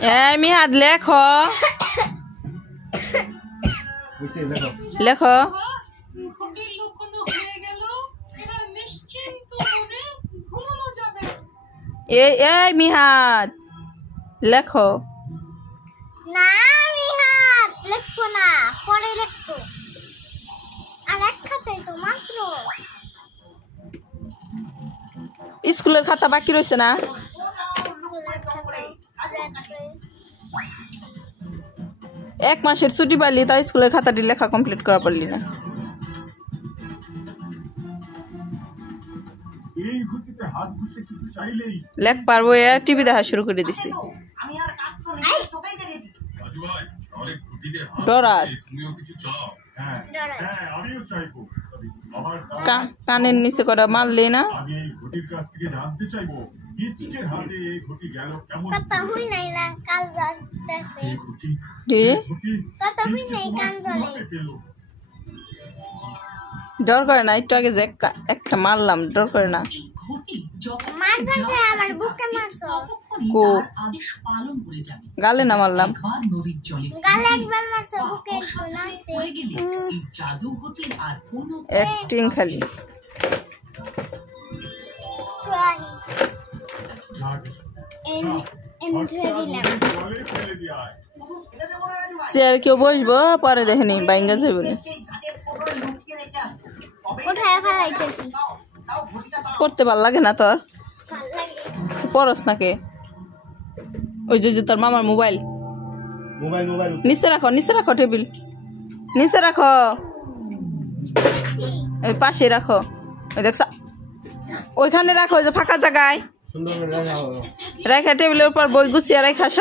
মিহাদ লেখো লেখো এই মিহাদ লেখো না মিহাদ লেখো না পরে লেখো আর এক খাতাই তো মাত্র স্কুলের খাতা বাকি রয়েছে না এক মাসের ছুটি পাইলি তাই স্কুলের খাতাটি লেখা কমপ্লিট করা পারলি না লেখ পারবো টিভি দেখা শুরু করে দিছি ডরাস কানের নিচে করা মারলি না কথা হুই নাই না কাল যাইতেছে কি কথা হুই নাই কান জ্বলে ডর করে না একটু আগে যে একটা মারলাম ডর করে না মারবাছে আমার বুকে মারছো কো গালে না মারলাম গালে একবার মারছো বুকে শোনাইছে অ্যাক্টিং খালি চেয়ার কেউ বসবো পরে দেখেনি বাইঙ্গা যাবে না পড়তে ভাল লাগে না তোর পড়স না কে ওই যে তোর মামার মোবাইল নিচে রাখো টেবিল নিচে রাখো ওই পাশে রাখো ওই দেখছ ওইখানে রাখো ওই যে ফাঁকা জায়গায় রেখা টেবিলের উপর বই গুছিয়ে রেখাস